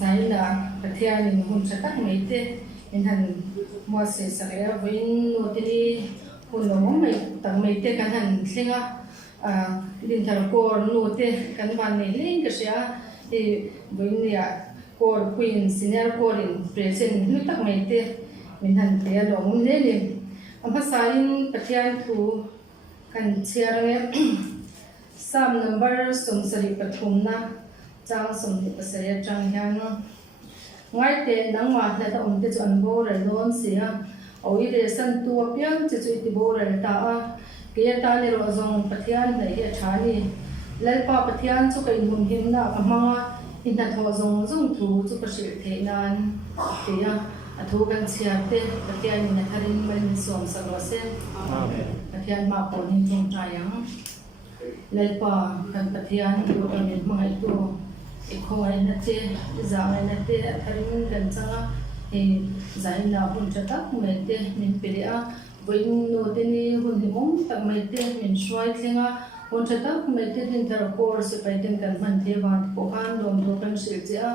giải là bậc thầy mình hôn sẽ tắc mấy thế mình hành mua sẽ sẽ với nô tê hôn nó mấy tặng mấy thế cái hành sinh á điện thoại cô nô tê cái bạn này lên cái sẽ thì với nhà cô queen senior cô đến present lúc tắc mấy thế mình hành thế là muốn lên đi phát sinh bậc thầy thu kan chia sam number som sari pathumna chang som ti pasaya chang hian ngai te nang ma hla ta om te chu an bo re don sia oi re san tu piang chu chu ti bo re ta a ke ta ni ro zong pathian nei he thani lalpa pathian chu kai hum him na amanga in na tho zong zong thu chu ka shil the nan te ya athu kan chia te pathian ni na tharin man som sa ro se amen pathian ma ko ni jong tayang lalpa kan pathian ro kan ni mai tu ikhoi na te zai na te tharin kan changa e zai na hun chatak me te min piria voin no te ni hun hi mong tak me te min shwai thlenga hun chatak me te din thar kor se pai ten kan man the wan ko kan dom do kan sil cha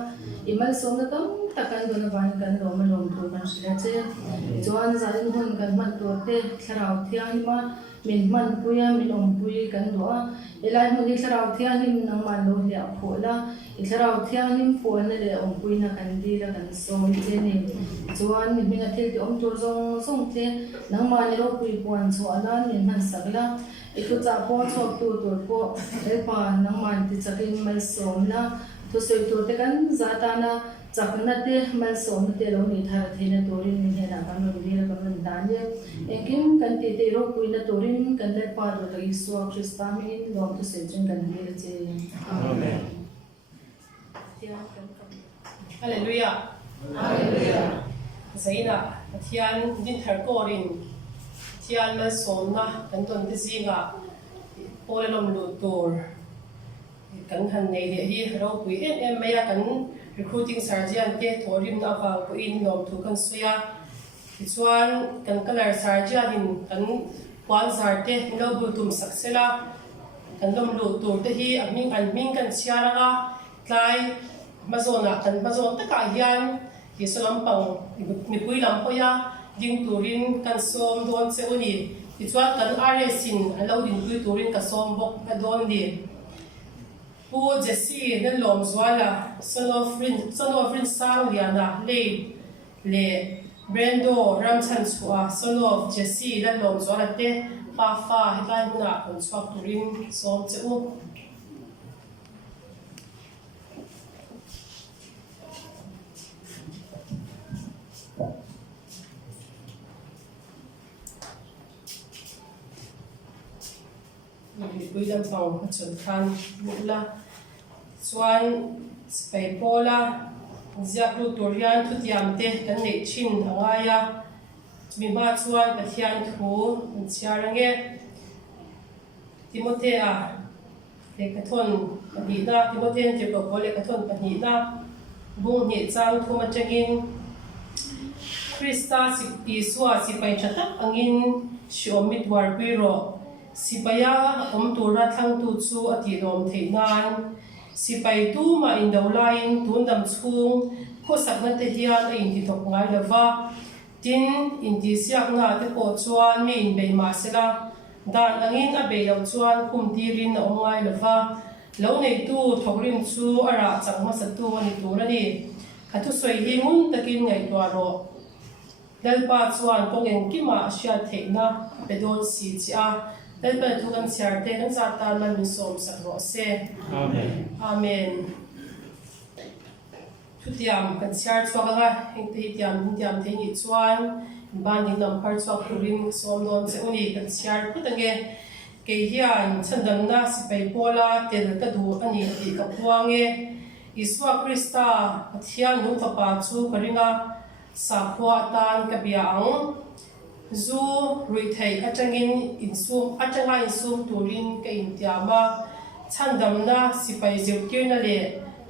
imal som na tam takan do na ban kan ro ma lom do kan sil che chuan zai hun kan man to te tharau thian ma min man puya min om pui kan do elai mu ni tharau thian nim nang man lo lia phola i tharau thian nim phol na le om pui na kan di la kan som che ni chuan mi na thil ti om tur zong song te nang ma ni ro pui puan chu ala min man sagla i tu cha po chok tu tur po e pa nang man ti chakin mal som na tu soi tu te kan za ta na chakna te mal som te lo ni thar thina torin ni hena kan lo ni la kan dan ye ekim kan ti te ro pui na torin kan le pa ro lai so krista mi lo tu se jing kan ni le che amen hallelujah hallelujah zaina thian din thar korin thian mal som na kan ton ti zinga polelom lu tur kan han nei le hi ro pui em maya kan recruiting sergeant te thorim na ba ko in nom thu kan suya chuan kan color sergeant in kan wan zar te lo bu tum saksela kan lom lu tur te hi aming kan chiaraga tlai mazona kan mazon ta ka hian hi solam pang mi pui lam poya ding turin kan som don se oni chuan kan aresin alo din pui turin ka som bok ka don di pu Jesse nan lom zwala son of rin sang liana le Brando Ramchan chua son of Jesse nan lom zwala te fa hetlai huna kon chwak turin som cheu pui lam pang chun khan mula chuan spai pola ziak lu turian thutiam te kan nei thin angaya mi ba chuan pathian thu chiarange Timothea le kathon pani na Timothea te ko le kathon pani na bung ni chang thuma changin Krista sikti suwa sipai chata angin shomit war biro sipaya tura thang tu chu ati rom theinan sipai tu ma in do lain tundam chung ko sakna te hian a in ti thok ngai lova tin in ti siak na te po chuan mi in be ma sela dan angin a be lo chuan kum ti rin na ongai lova lo nei tu thokrim chu ara changma sa tu ani turani khathu soi hi mun takin ngai to ro dalpa chuan ko ngeng ki ma sha theina pedon si cha dalpa thu kan siar te nang sa ta man mi som sak ro se amen thutiam kan siar chwaka hengte tiam the ni chuan ban ding nam par chwak turin som don se uni kan siar putange ke hian chandam na sipai pola tel ta du ani ti ka puange iswa krista pathian nu papa chu karinga sakhwa tan kabiang zu rui thei atangin insum turin ka intiama chandam na sipai zeutir na le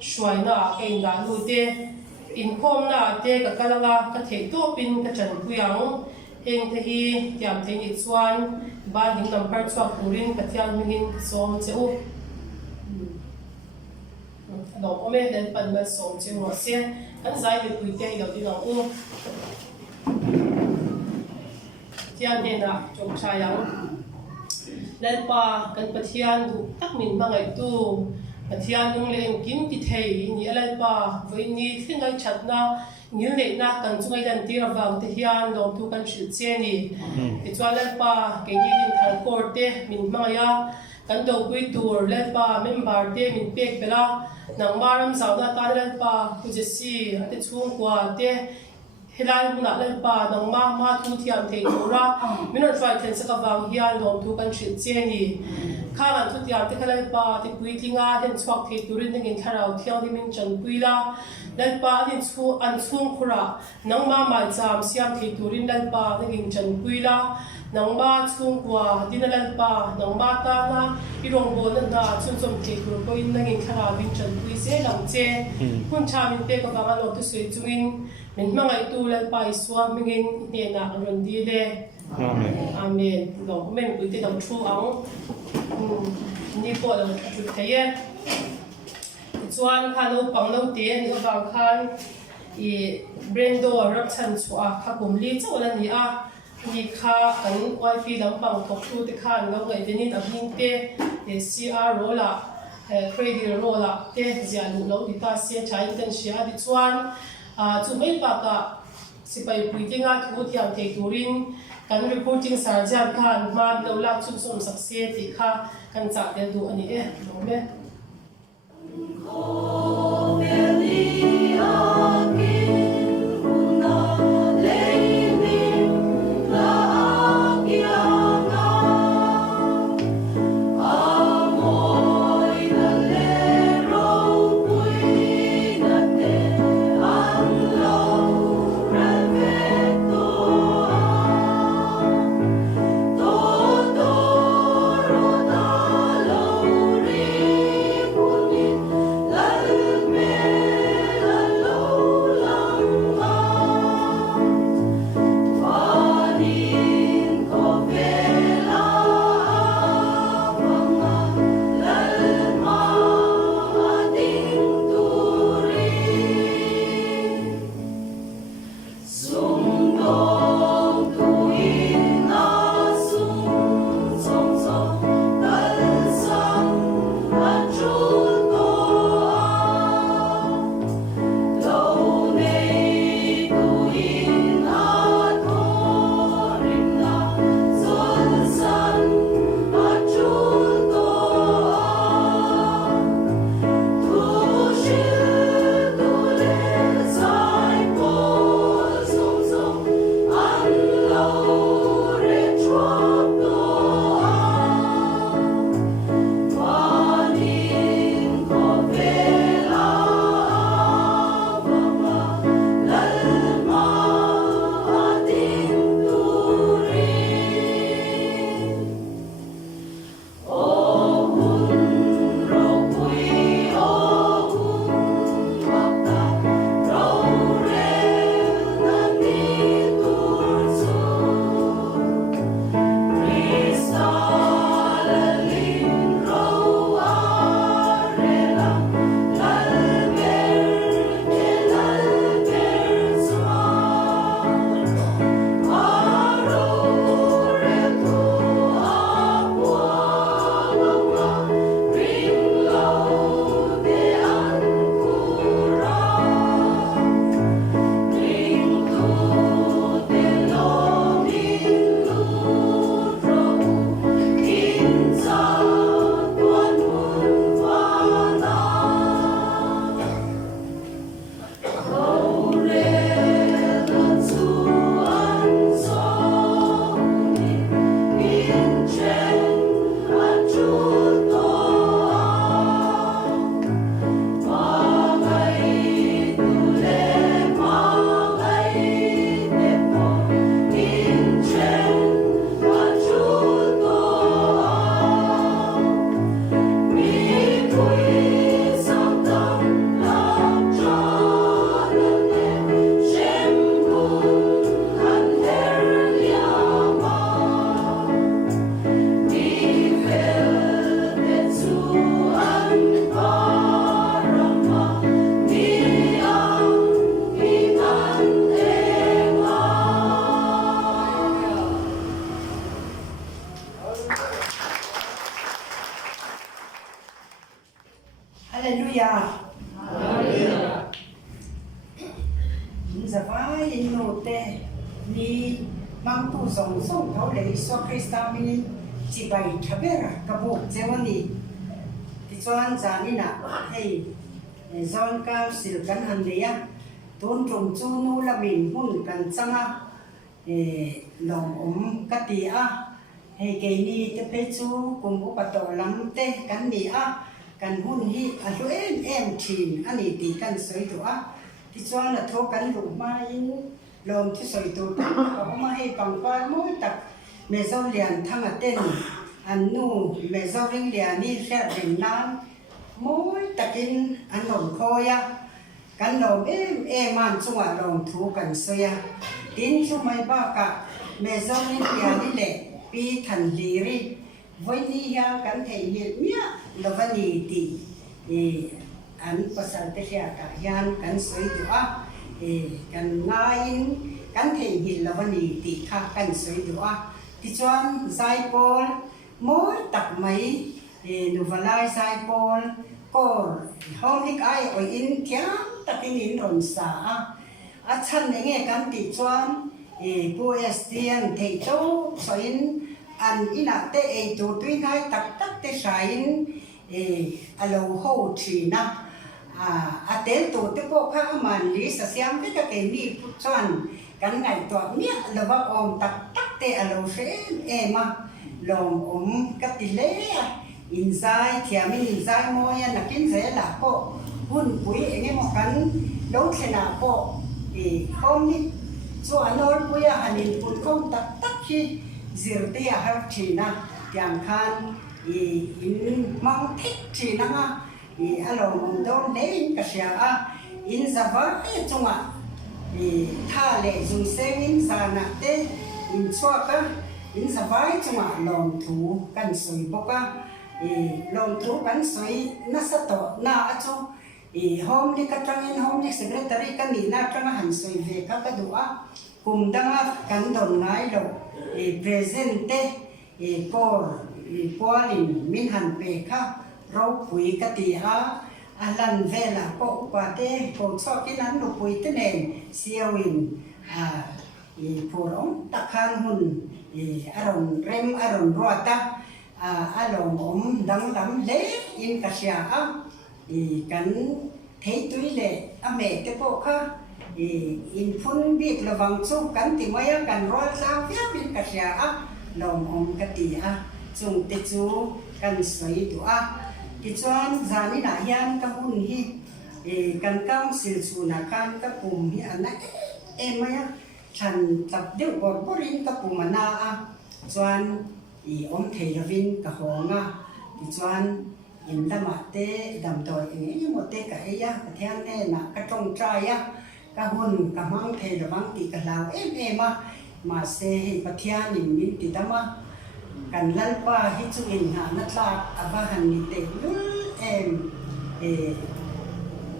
shwaina ka inda lute inkhom na te ka kalanga ka thei to pin ka chan puyang heng te hi tiam the ni chuan ban ding number chwa turin ka thian mingin som cheu lom ome den pan ma som chi mo se kan zai ni pui te lo di lo u tian ne na chong cha yang len pa kan pathian du tak min ma ngai tu pathian nung leng kin ti thei ni len pa voi ni thingai chat na ngil nei na kan chungai dan ti rawang te hian lom tu kan thil che ni ti chuan len pa ke ni din thar kor te min ma ya kan do pui tur len pa member te min pek pela nang maram zau na ta len pa ku je si ate chung kwa te helai huna len pa nang ma thu thiam thei tura minor try then sa ka wang hian lom tu kan thil che ni kha an thu tiam te khala pa ti pui thinga den chhuak thei turin ngin tharau thiang di min chan pui la len pa din chu an chung khura nang ma mai cham siam thei turin len pa ngin chan pui la nang ba chung kwa din len pa nang ba ta na i rong bo na chun chom thei tur ko in ngin thara min chan pui se lam che hun cha min te ko wanga lo tu sui chungin min mangai tu len pa i suam mingin ne na ron di de amen amen lo men pui te dam thu ang ni po lo chu thei chuan khan lo pang lo te ni wang khan i brando rap chan chua kha kum li chola ni a ni kha an wifi lam pang thok thu te khan lo ngai denin a hing te cr rola credit rola te zia lu lo di ta sia chai kan sia di chuan chu mai pa ka sipai pui tinga thu thiam thei turin kan reporting sarjan khan ma lo la chum som sakse ti kha kan cha te du ani e lo me La giờ vai in nô tê ni mang tu song song thấu lệ so Christa mini chỉ bày thà bé ra cả bộ chế vấn đi thì cho anh già đi nè hey John cam sil kan han dia tôn trồng chu nu la min hun kan changa lòng katia hey ke ni te pe chu kum u pa to lam te kan ni kan hun hi a lu em thin ani ti kan soi to ti chuan là thô kan lu ma in lom thi soi to ta ko ma he pang pa moi tak me zo lian thang a ten an nu me zo ring lian ni hria ring nan moi takin an lom khoya kan lom em man chunga lom thu kan soya tin chu mai ba ka me zo ring lian ni le pi than li ri voi ni ya kan thei hi mia lovani ti an pasal te sia ka yan kan soi tu kan ngain kan thei hi lovani ti kha kan soi tu ti chuan zai pol moi tak mai nu valai zai pol kor homik ai oi in thiam takin in ron sa a chan ne nge kan ti chuan pu estian thei to so in an ina te e tu tui ngai tak te sain alo ho thina a te tu te po kha man li sa siam te ka ke ni pu chuan kan ngai to mia lova om tak te alo se ma lom ka ti le in zai thiamin in zai moya na kin ze la po hun pui enge mo kan lo thena po hom ni chu anol puya hanin pun kom tak hi zirtia har thina tiang khan in mang thik thina nga alo mong don le in ka sia in zavar e chunga tha le jung se in sana te in chua ka in zavai chunga lom thu kan soi boka lom thu kan soi na sa to na acho home ni ka tangin home ni secretary kan ni na tanga han soi ve ka ka dua kum danga kan don ngai lo presente por polin min han pe kha ro pui ka ti alan vela ko pa te ko cho ki nan lu pui te nen siawin porong takhan hun aron rem aron rota along dang dam le in ka sia kan thei tui le ame te po kha in phun bik lawang chu kan ti maya kan rol sang phia bin ka sia lom ka ti chung te chu kan soi tu ti chuan zani na hian ka hun hi kan kam sil chu na kan ka pum hi ana maya chan tap deu bor borin ka pumana chuan om thei lovin ka honga ti chuan in lama te dam toy mo te ka eya ka thian te na ka tong trai ka hun ka mang thei lawang ti ka law ma se hi pathian in min ti dama kan lalpa hi chu in ha na tla aba han ni te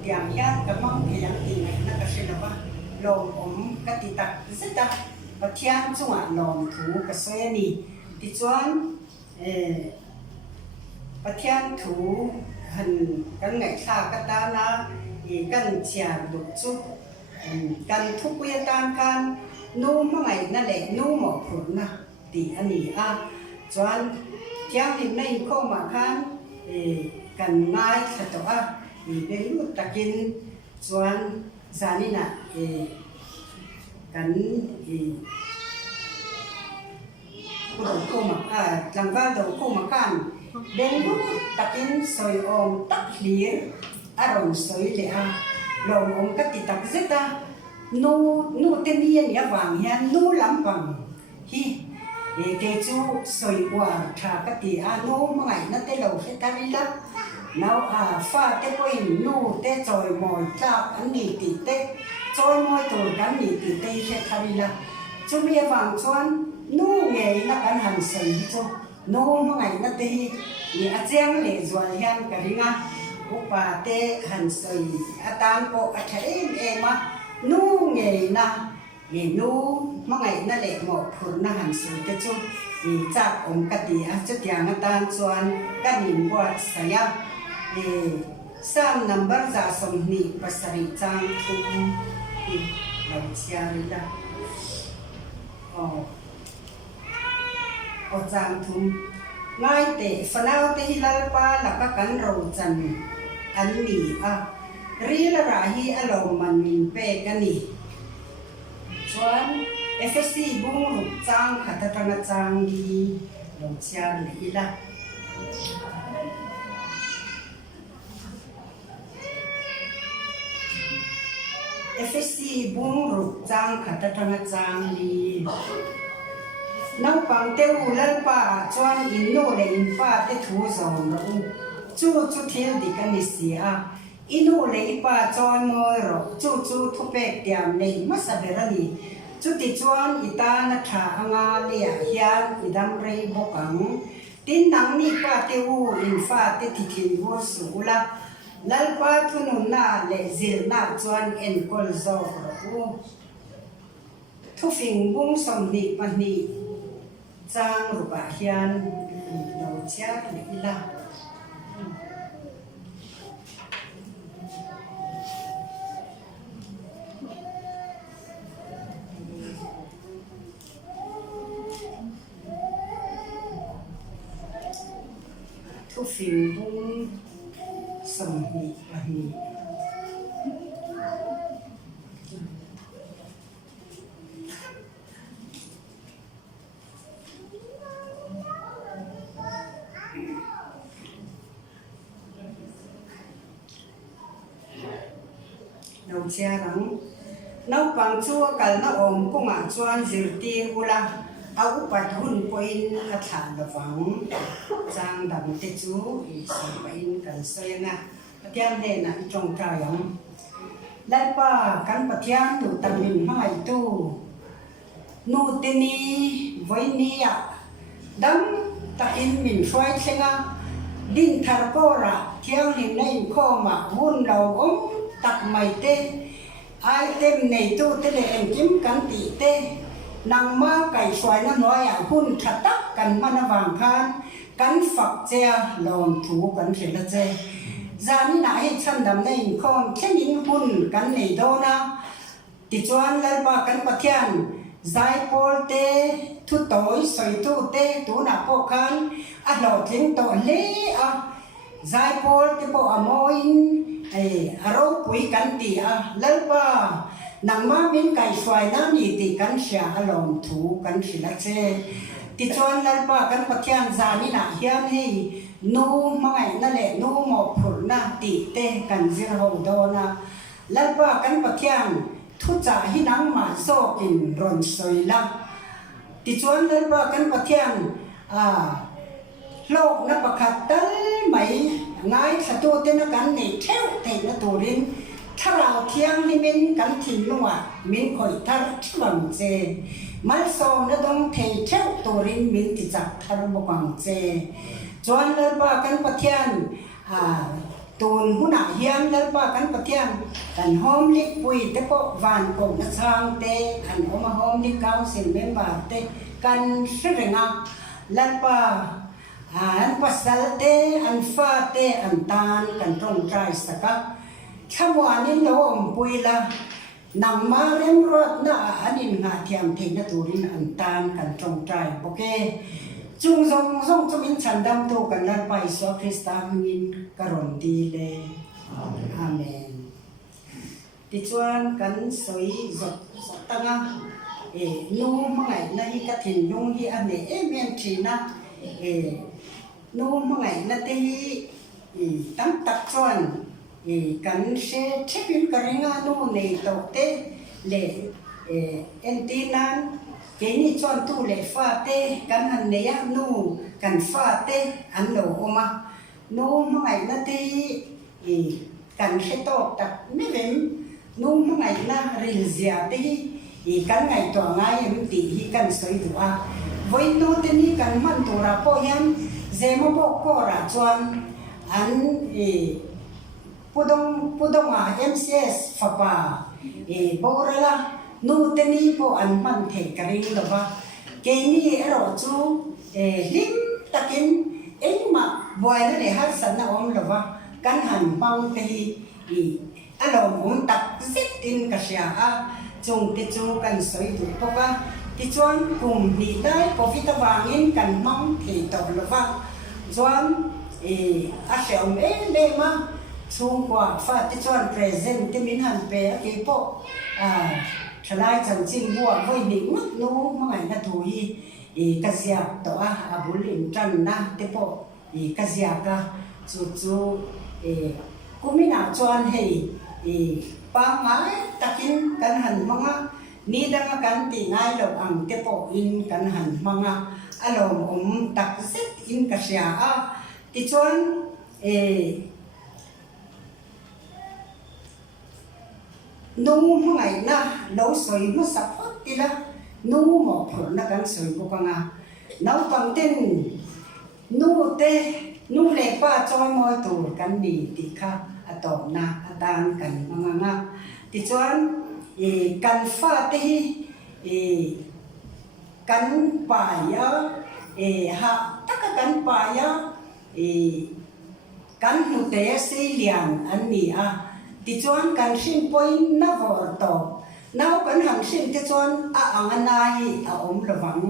tiang hian ka mang thei yang ti na ka se lawa lom ka ti tak zeta pathian chunga lom thu ka se ni ti chuan pathian thu han kan ngai tha ka ta na kan chia lu chu kan thu pu ya tan kan nu ma ngai na le nu mo phur na ti ani chuan tiang lim nei ko ma khan kan ngai tha to be lu takin chuan zani na kan ko ma tlangwal do ko ma kan ben lu takin soi om tak hlir aron soi le lom om ka ti tak zeta nu te ni ya wang hian nu lam pang hi te chu soi wa tha ka ti nu ma ngai na te lo he tarila nau fa te poin nu te choi moi tla an ni ti te choi moi tur kan ni ti te he tarila chu mi wang chuan nu nge na kan han soi chu nu ma ngai na te hi a chiang le zual hian ka ringa upa te han soi atan ko athaim nu nge na nu ma ngai na le mo phur na han soi te chu chak om ka ti chu tiang atan chuan kan in wa saya Psalm number za somni pasari chang thum i lau chiari la o chang thum ngai te fanau te hilal pa la ka kan ro chan an ni a ri la ra hi alo man min pe kan ni chuan FSC bung ru chang khata tanga chang di lau chiari le ila FSC bung ru chang khata tanga chang di nau pang te u lal pa chuan in no le in pa te thu zon ro chu thil di kan ni sia inu le i pa chuan moi ro chu thu pek tiam nei ma sa berani chu ti chuan ita na tha anga le hian idam rei bokang tin nang ni pa te u in fa te thi thin wo su la lal pa thunu na le zil na chuan en kol zo ro thu phing bung som ni pa ni chang ru ba hian lo chia le ila thu phing bung som ni pa ni đầu chia rắn nấu bằng chua cả nó ôm cũng ngã chuan dìu ti ula áo bát hun quên a thản là vắng trang đầm tê chú thì sắm quên cần xoay na tiêm này là trồng trào giống lại ba cắn bát tiêm tụ tầm mình mai tu nô tê ni với ni à đâm ta in mình xoay xem à đinh thar cô ra theo hình này kho mà hun đầu ống tắc mày tê ai tem này tu tê lệ em kiếm cắn tỉ tê nàng ma cày xoài nó nói à hun thật tắc cắn ma nó vàng khan cắn phật che lòn thú cắn thể là che ra ní nãy chân đầm này con thế những hun cắn này đâu na thì choan lên ba cắn bát thiên giải pol tê thu tối soi tu tê tu na po khan à lò tiếng to lê à giải pol tê po amoin aro pui kan ti a lalpa nang ma bin kai swai na ni ti kan sha alom thu kan thila che ti chuan lalpa kan pathian zani na hian hei nu mangai na le nu mo phur na ti te kan zir ho do na lalpa kan pathian thu cha hi nang ma so kin ron soi la ti chuan lalpa kan pathian lok na pakhat tal mai ngai thatu te na kan nei theu te na turin tharau thiang ni min kan thin lunga min khoi thar thwang che mal so na dong thei theu turin min ti chak thar bokang che chuan lalpa kan pathian tun huna hian lalpa kan pathian kan hom lik pui te po van ko na chang te an oma hom lik council member te kan hrenga lalpa an pasal te an fa te an tan kan trong trai saka thamwani lo om puila nang ma rem rot na anin nga thiam the na turin an tan kan trong trai boke chung zong chumin chandam tu kan lan pai so Krista min karon di le amen ti chuan kan soi zot tanga nu mangai na hi ka thin lung hi ane em thina nu mangai na te hi tam tak chuan kan se thepin karinga nu nei to te le entinan ke ni chuan tu le fa te kan han ne ya nu kan fa te an lo oma nu mangai na te hi kan se to tak me vem nu mangai na ril zia te hi kan ngai to ngai em ti hi kan soi du a voi no te ni kan man tu ra po yan zemo po ko ra chuan an pudong MCS fapa borala nu te ni po an man the karing lo ba ke ni ero chu lim takin engma boy na le har san na om lo ba kan han bang te hi alom tak zit in ka sia a chung te chu kan soi tu poka ti chuan kum ni dai profita wangin kan mang thei to lova chuan a hreum em ma chung kwa fa ti chuan present te min han pe ke po thalai chan chin bua voi ni ngut nu mangai na thu hi ka zia to a bul in tran na te po ka zia ka chu kumina chuan hei pa ngai takin kan han manga ni danga kan ti ngai lo ang te po in kan han manga alom tak set in ka sia a ti chuan nu mangai na lo soi ma sa phot ti la nu mo phur na kan soi ko ka nga nau pang ten nu te nu le pa choi moi tu kan ni ti kha atom na atan kan manga ti chuan kan fa te hi kan pa ya ha taka kan pa ya kan nu te se lian an ni a ti chuan kan sin point na vor to nau kan ham sin ti chuan a angana hi a om lawang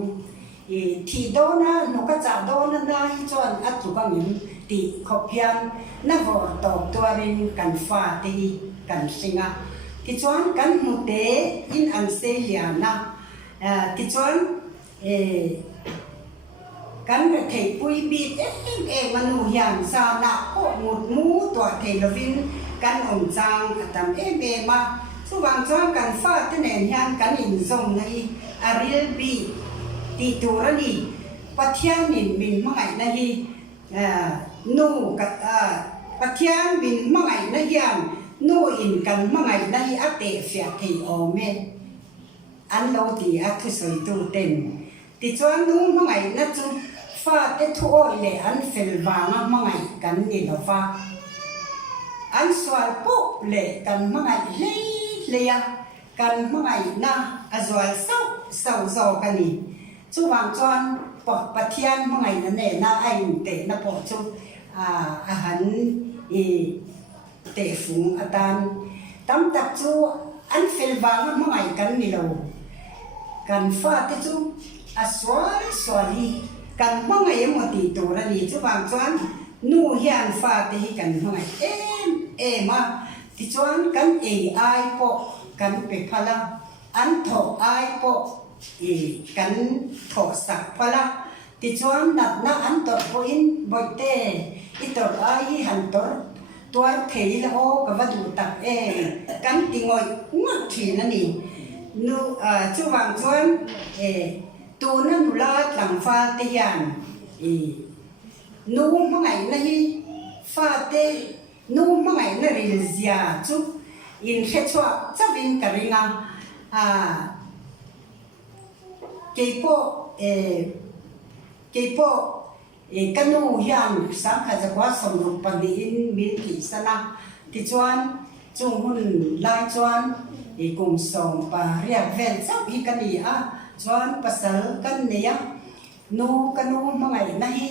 thi do na no ka cha do na na hi chuan a tu ka min ti khopian na vor to tuarin kan fa te kan singa ti chuan kan nu te in an se lian na ti chuan kan re thei pui bi manu hian sa na ko mut mu to thei lovin kan om chang atam ma chu wang chuan kan fa te nen hian kan in zong nei aril bi ti turani pathian nin min mangai na hi nu ka pathian min mangai na hian nu in kan mangai na hi ate fia thei ome an lo ti a thu soi tu ten ti chuan nu mangai na chu fa te thu oi le an fel wanga mangai kan ni lo fa an swal po le kan mangai le ya kan mangai na azwal sau zo kan ni chu wang chuan po pathian mangai na ne na ai te na po chu a han te fung atan tam tak chu an fel wanga mangai kan ni lo kan fa te chu a swali kan mangai mo ti tu ra ni chu wang chuan nu hian fa te hi kan mangai ma ti chuan kan ai po kan pe phala an tho ai po kan tho sak phala ti chuan nat na an tor po in boite i tor ai hi han tor tuar thei la o ka va du tak kan ti ngoi ngat thi na ni nu chu wang chuan tu na nu la tlang fa te hian nu mangai na hi fa te nu mangai na ril zia chu in khe chwa chavin karinga keipo kanu hian sam kha jakwa som ru pandi in min ki sana ti chuan chung hun lai chuan kum som pa ria vel chap hi kani a chuan pasal kan neya nu kanu mangai na hi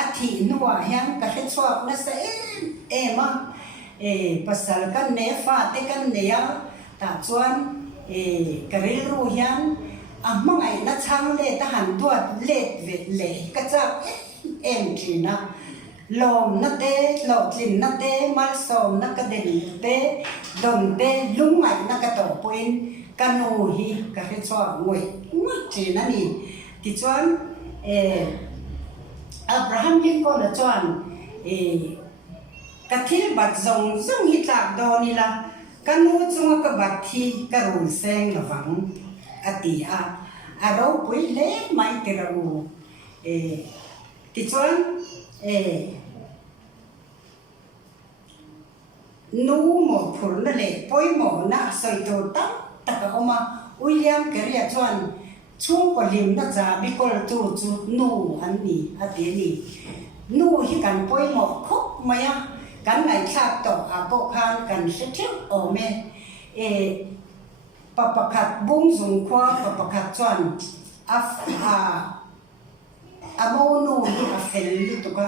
athi nuwa hian ka khe chwa na sa ema pasal kan ne fa te kan neya ta chuan karil ru hian mangai na chang le ta han tuat le ka chap thina lom na te lo thlin na te mal som na ka den te don te lungai na ka to poin kanu hi ka he chwa ngoi thina ni ti chuan Abraham Lincoln na chuan ka thil bat zong hi tlak do ni la kanu chunga ka bat thi ka rul seng lawang ati a ro pui le mai te ru ti chuan nu mo phur na le poi mo na soi to tam taka oma William Carey chuan chung ko lim na cha bi kol tu chu nu an ni ati ni nu hi kan poi mo khop maya kan ngai thak to a bo khan kan se theu o me papakhat bung zung khwa papakhat chuan a mo nu hi a fel lu tu ka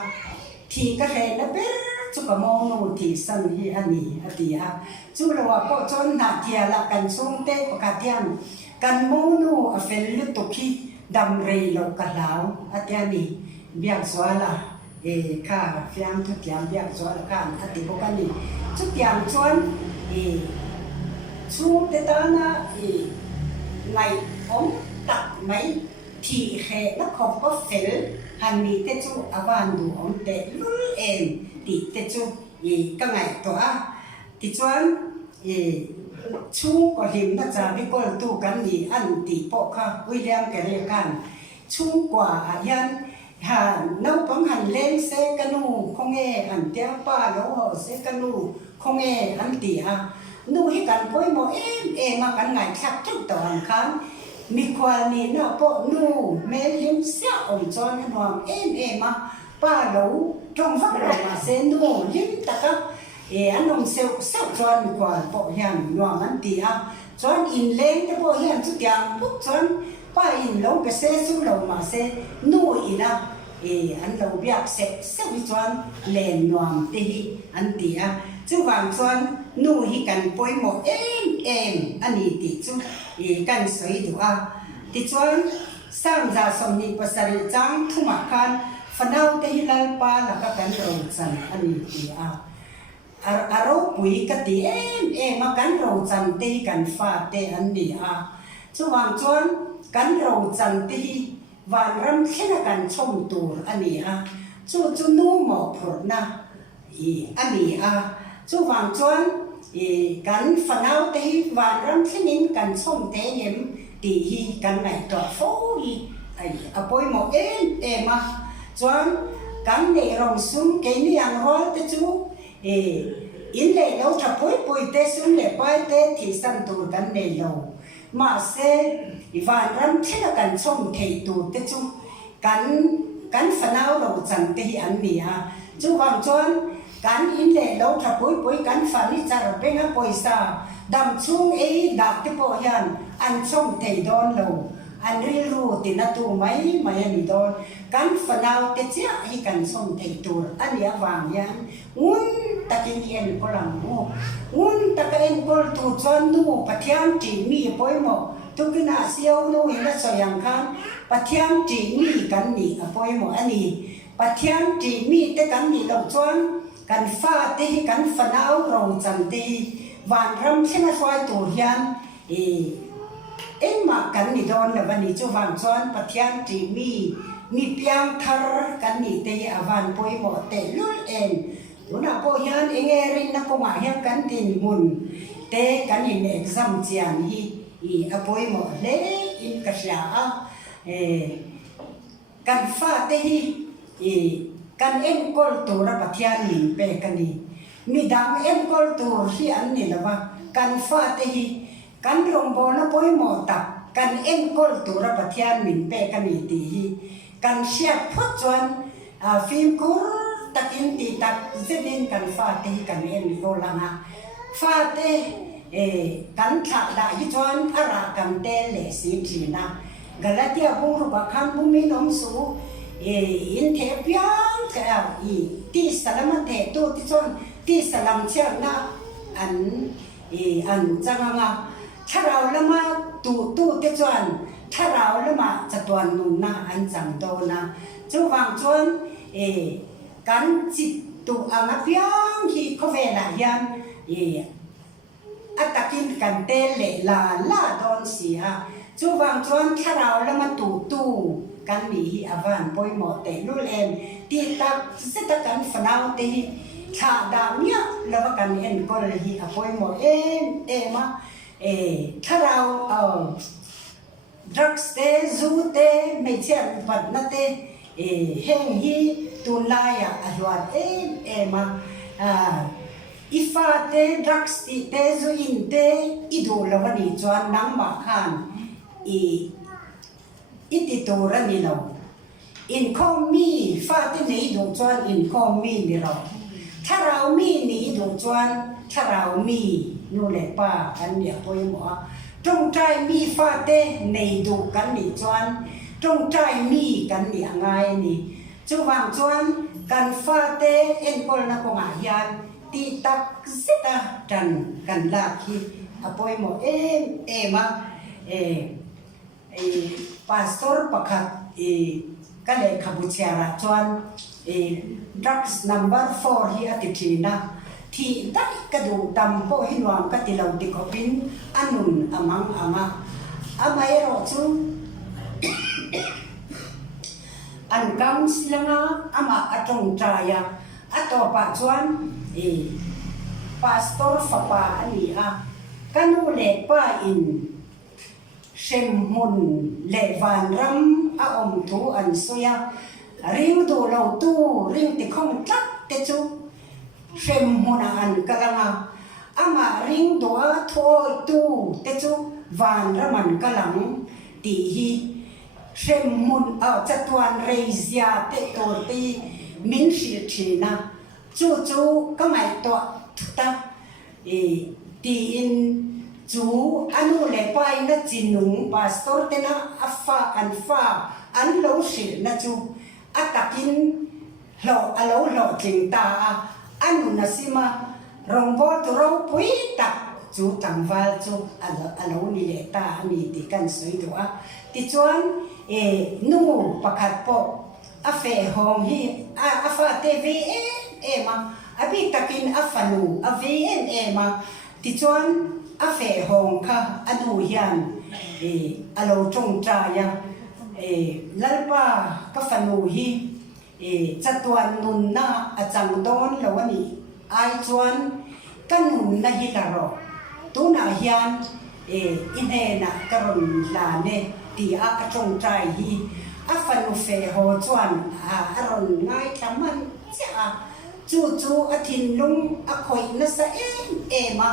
thi ka he na ber จุกโมนูที่สันฮีอันนี้อดีฮะจุเราว่าก็จนหนักเทียละกันช่วงเตะประกาศยันกันโมนูอเฟลลุตุกีดำเรโลกลาวอดีนี่เบียกสวาละข้าเฟียมทุกอย่างเบียกสวาละกันอดีพวกนี้ทุกอย่างชวนช่วงเตตานะในองตักไหมที่แห่นักขบก็เฟลฮันมีเตจูอวันดูองเตลุเอ็นติเตจูก็ไงตัวติจวนชูก็หิมนะจ๊ะพี่ก็ตู้กันนี่อันติปอกค่ะวิลเลียมแกเรียกกันชูกว่ายันหันน้ำปังหันเล่นเซกันูคงหันเตียป้าแล้วเซกันูคงหันตีนู่ให้กันป่วยหมอมากันไงแคบจุดต่อหันคันมีความนี่นะพวกนู่แม่เลี้ยงเสียอมจอนกันหอมมาป้าแล้วจงฟักเรามาเซนู่เลี้ยงตะกับอันนงเซลจอนมีความพวกยันหนวมมันตีจอนอินเล้งแต่พวกยันทุกอย่างพวกจอนป้าอินเราไปเซสู้เรามาเซนู่อีนะอันเราเบียกเซวิจอนเล่นหนวมตีอันตีจู่วางจอนนู่ฮิกันป่วยหมออันนี้ติจู่กันสวยดูติจวนสร้างจากสมนิปสริจังทุ่มคันฟันเอาเตหิลปาแล้วก็กันรงจันอันนี้ติอารมณ์ปุยกติมากันรงจันเตกันฟาเตอันนี้จู่วางจวนกันรงจันเตหิวันรำแค่กันชมตัวอันนี้จู่นู่หมอพรนะอันนี้จู่วางจวนกันฟันเอาเตหิวันรำแค่นี้กันชมเตยมตีฮีกันไหนตัวโฟฮีป่วยหมอมาจวนกันในรองซุ่มเกนี่ยังรอเตจูอินเล่เราถ้าป่วยเตซุ่มเล่ไปเตที่สันตัวกันในเรามาเซวันรำเท่ากันชมเทตัวเตจูกันฟันเอาเราจันเตฮีอันนี้จูวางจวนกันอินเล่เราถ้าป่วยกันฟันนี่จะรับเป็นป่วยซาดำชุ่งดักที่พอยันอันชมเทดอนเราอันเรียรู้ตินาตูไม่นี่ดอนกันฟันเอาเตเจ้าให้กันชมเทตัวอันนี้วางยันตะกินเย็นพลังตะกินพลตูจอนนูปะเทียมจีมีป่วยหมอทุกนาเสียวนูเห็นแล้วสยังคันปะเทียมจีมีกันนี่ป่วยหมออันนี้ปะเทียมจีมีแต่กันนี่เราจวนกันฟ้าเตกันฟันเอาเราจันตีวันรำเช่นว่าตัวยันมากันนี่โดนแล้ววันนี้จู่วางจวนปะเทียนจีมีเพียงทาร์กันนี่เตยวันป่วยหมอเตลุลดูนะพอยันรินนะก็มาเห็นกันตินมุนเตกันนี่เอ็กซัมเจียนป่วยหมอเล่อินกระชากันฟ้าเตกันกอลตัวระปะเทียนนี่เปกันนี่มีดังกอลตัวที่อันนี้ละว่ากันฟ้าเตหิกันลงบอนะป่วยหมอตับกันกอลตัวระปะเทียนนี่เปกันนี่ตีกันเชียบพุทธวันฟิล์มกูตักอินตีตักเจดินกันฟ้าเตหิกันโรลังฟ้าเตกันขัดได้ยุจวนอารากันเตเลสีจีนะกะละเทียบุรุษคันบุมีน้องสูอินเทปยังแก่ที่สลัมเทตุที่จวนที่สลัมเชื่อนะอันจังงาถ้าเราละมาตูที่จวนถ้าเราละมาจะตัวนุนนะอันจังโดนะจู่วางจวนกันจิตตุอามาเพียงที่เขาเวลายันอัตกินกันเตเลลาดอนเสียจู่วางจวนถ้าเราละมาตูกันมีอวันป่วยหมอเตลุเลนที่ตักเสตกันฟันเอาเตหิชาดามเนี่ยแล้วกันก็เลยป่วยหมอมาถ้าเราdrugs เตซูเตไม่เชื่อปัดนั่นเตเฮงฮีตุนลายอรวดมาอีฟ้าเต drugs เตซูอินเตอีดูแล้ววันนี้จวนน้ำมาขันอิติตัวรันนี่เราอินคอมมีฟ้าที่ไหนดูจวนอินคอมมีนี่เราถ้าเรามีนี่ดูจวนถ้าเรามีนู่นแหละป้าอันเนี้ยป่วยหมอตรงใจมีฟ้าเต้ในดูกันนี่จวนตรงใจมีกันนี่ไงนี่จ chu wang chuan kan fa te en pol na ko nga hian ti tak zeta tan kan la khi apoi mo ema pastor pakhat ka le khabuchiara chuan drugs number 4 hi atithina thi dai ka du tam po hinwam ka ti lo ti ko pin anun amang anga amai ro chu an kam silanga ama atong traya atopa chuan pastor fapa ani a kanu le pa in shem mun le van ram a om thu an soya ring do lo tu ring ti khong tlat te chu shem mun an kalanga ama ring do a thoi tu te chu van raman kalang ti hi shem mun a chatuan reizia te to ti min shi thina chu chu ka mai to ta ti in chú anu le pai na chinung pastor te na afa an lo shi na chu atakin lo lo ting ta anu na sima rongbo tu ro pui ta chu tangwal chu alo ni le ta ni ti kan soi do a ti chuan nu pakhat po a fe hong hi a fa te ve ma abi takin afanu a ve ma ti chuan a fe hong kha anu hian alo tong cha ya lalpa ka fanu hi chatuan nun na achang don lo ani ai chuan kanun na hi la ro tu na hian ine na karon la ne ti a ka tong trai hi a fanu fe ho chuan a ron ngai tlaman cha chu chu a thin lung a khoi na sa ma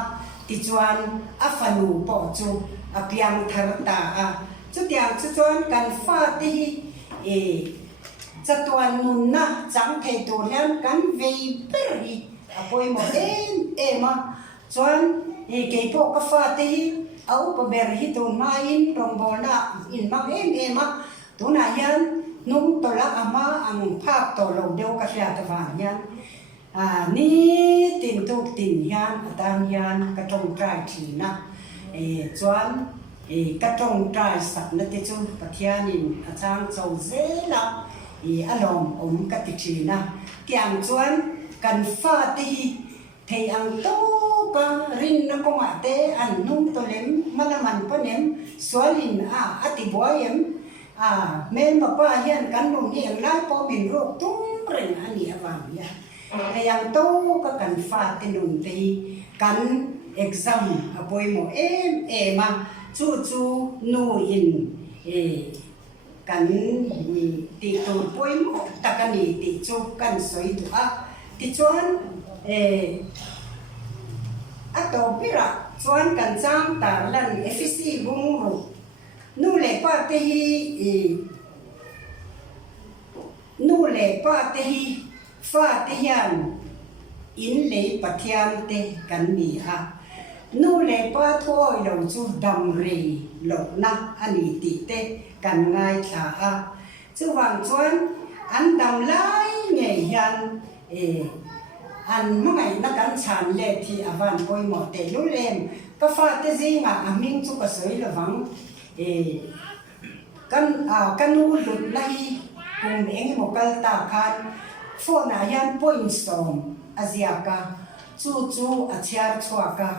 ti chuan a fanu po chu a piang thar ta chu tiang chu chuan kan fa ti chatuan nun na chang thei tur hian kan vei peri a poi mo ma chuan ke po ka fa ti au pa ber hi tun ma in rongbo na in mang ma tu na hian nung to la ama ang phak to lo deu ka ria ta van hian ni tin tu tin hian dan hian ka tong trai thi na chuan ka tong trai sak na te chu pathianin achang chau zela alom ka ti thi na tiang chuan kan fa te hi thei ang to ka rin na ko ma te an nung to lem malaman pa nem swalin ati boyem men pa pa hian kan nung hi ang lai po bin ro tum ren ani awam ya yang to ka kan fa te nun te kan exam apoi mo ma chu chu nu in kan ti to poi mo takani ti chu kan soi tu ti chuan ato pira chuan kan chang tar lan FCC bung ru nu le pa te hi fa te hian in le pathian te kan ni nu le pa thoi lo chu dam re lo na ani ti te kan ngai tha chu wang chuan an dam lai nge hian an mangai na kan chan le thi awan poi mo te lu lem ka fa te zinga aming chu ka soi lawang kan nu lut lai kum eng mo kal ta khan pho na yan point som aziaka chu achiar chhuaka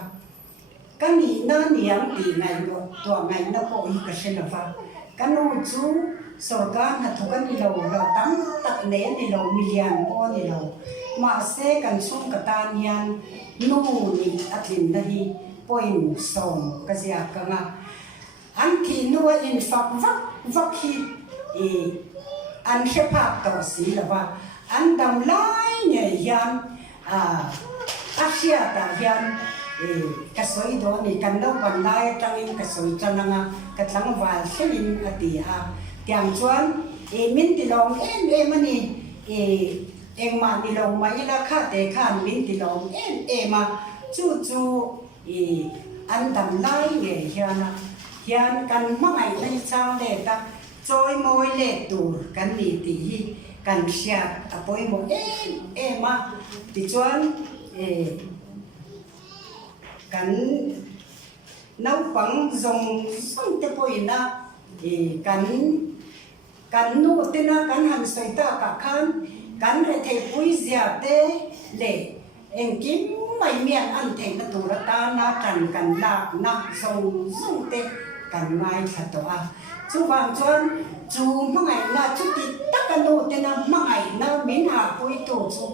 kani na niang ti ngai lo to ngai na ko hi ka shelava kanu chu sorgan na thukan ni lo tam tak ne ni lo million po ni lo ma se kan sum ka tan yan nu ni atlin na hi point som ka zia ka nga an thi nu in fak vak hi an shepa ka si lava an dam lai ne yan asia ta yan kasoi do ni kan lo ban lai tangin kasoi chananga katlang wal selin ati tiang chuan min ti long mani ma ni long mai la kha te khan min ti long ma chu an dam lai nge hian kan mangai lai chang le ta choi moi le tur kan ni ti hi กันเสียอภัยหมดมาที่ชวนกันน้ำปังทรงส่งเตปอยนะกันนู่นที่นะกันหันสายตากันกันเรทปุยเสียเตเล่เอ็งกิมไม่เมียนอันเทนตัวตาหน้ากันลากนะส่งเตกันง่ายสัตว์ชูบางชวนจูมังไงนะชุดติดตะกันนู่นที่นะมังไงนะมินหาปุยตัวจู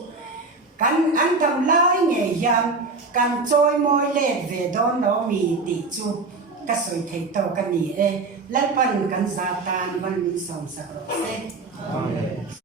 กันอันกำไลเงียบกันจอยมอยเล็ดเวดอนเรามีติจูก็สวยเทโตกันนี่และปันกันซาตานมันมีสองสักรอบเซ่